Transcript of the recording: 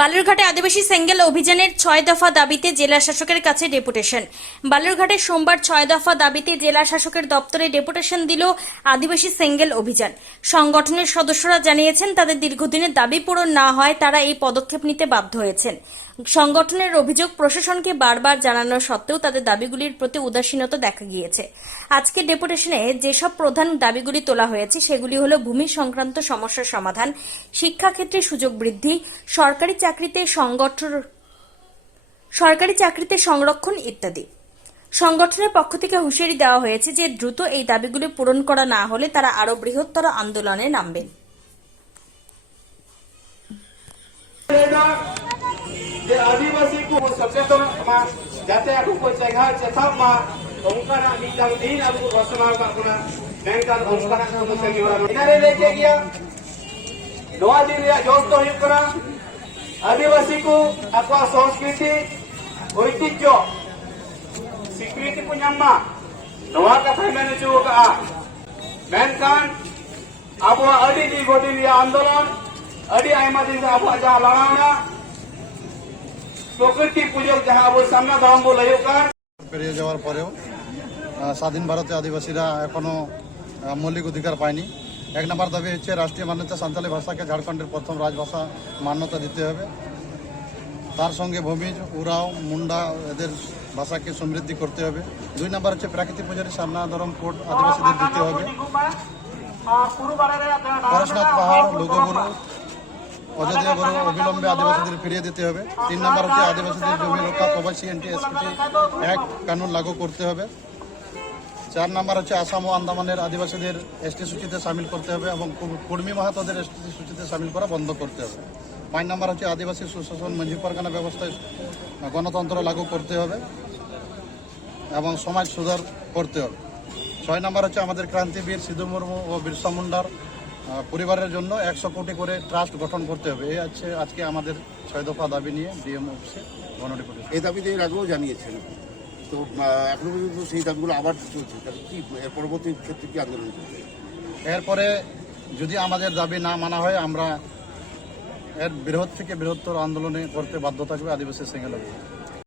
বালুরঘাটে আদিবাসী সেঙ্গেল অভিযানের ছয় দফা দাবিতে জেলা শাসকের কাছে ডেপুটেশন। বালুরঘাটে সোমবার ছয় দফা দাবিতে জেলা শাসকের দপ্তরে ডেপুটেশন দিল আদিবাসী সেঙ্গেল অভিযান। সংগঠনের সদস্যরা জানিয়েছেন, তাদের দীর্ঘদিনের দাবি পূরণ না হয় তারা এই পদক্ষেপ নিতে বাধ্য হয়েছেন। সংগঠনের অভিযোগ প্রশাসনকে বারবার জানানো সত্ত্বেও তাদের দাবিগুলির প্রতি উদাসীনতা দেখা গিয়েছে। আজকে ডেপুটেশনে যেসব প্রধান দাবিগুলি তোলা হয়েছে, সেগুলি হলো ভূমি সংক্রান্ত সমস্যার সমাধান, শিক্ষাক্ষেত্রে সুযোগ বৃদ্ধি, সরকারি চাকরিতে সংগঠন, সরকারি চাকরিতে সংরক্ষণ ইত্যাদি। সংগঠনের পক্ষ থেকে হুঁশিয়ারি দেওয়া হয়েছে যে, দ্রুত এই দাবিগুলি পূরণ করা না হলে তারা আরও বৃহত্তর আন্দোলনে নামবেন। જે આદિવાસી કો સચેતન માં જાતે aku ko jaga cetap ma ongkara mitang din aku rosana ka kuna bengkar ongkara ka mo segi ora inare leke gya noa din ya josto huyuk kana আদিবাসী কো আকwa সংস্কৃতি ঐতিহ্য স্বীকৃতি ko nyama noa katha mene chu ka menkan আবহাওয়া আদি দীর্ঘদিন আন্দোলন আদি আইমা দিন আবহাওয়া যা লড়াওনা প্রকৃতি যাহা সামনা বলে পেরিয়ে যাওয়ার পরেও স্বাধীন ভারতে আদিবাসীরা এখনও মৌলিক অধিকার পায়নি। এক নম্বর দাবি হচ্ছে রাষ্ট্রীয় মান্যতা সান্তালি ভাষাকে ঝাড়খণ্ডের প্রথম রাজভাষা মান্যতা দিতে হবে। তার সঙ্গে ভূমিজ উরাও মুন্ডা এদের ভাষাকে সমৃদ্ধি করতে হবে। দুই নম্বর হচ্ছে প্রাকৃতিক পুজোর সামনা ধরম কোড আদিবাসীদের দিতে হবে। পরশনাথ পাহাড় লোকগুরু অযোধ্যা গুরু অবিলম্বে আদিবাসীদের ফিরিয়ে দিতে হবে। তিন নম্বর হচ্ছে আদিবাসীদের জমি রক্ষা, প্রবাসী এনটি এসপিটি এক কানুন লাগু করতে হবে। চার নম্বর হচ্ছে আসাম ও আন্দামানের আদিবাসীদের এসটি সূচিতে সামিল করতে হবে এবং কুর্মী মাহাতোদের এসটি সূচিতে সামিল করা বন্ধ করতে হবে। পাঁচ নম্বর হচ্ছে আদিবাসী সুশাসন মঞ্জি পরগনা ব্যবস্থায় গণতন্ত্র লাগু করতে হবে এবং সমাজ সুধার করতে হবে। ছয় নম্বর হচ্ছে আমাদের ক্রান্তিবীর সিধু মুর্মু ও বিরসা মুন্ডার পরিবারের জন্য একশো কোটি করে ট্রাস্ট গঠন করতে হবে। এই হচ্ছে আজকে আমাদের ছয় দফা দাবি নিয়ে ডিএম অফিসে গণডিপুটেশন এই দাবিতে এর আগেও জানিয়েছেন। তো এখনও পর্যন্ত সেই দাবিগুলো আবার চলছে। তাহলে কি এর পরবর্তী ক্ষেত্রে কি আন্দোলন চলছে এরপরে যদি আমাদের দাবি না মানা হয় আমরা এর বৃহৎ থেকে বৃহত্তর আন্দোলনে করতে বাধ্য থাকবে আদিবাসী সিঙ্গেল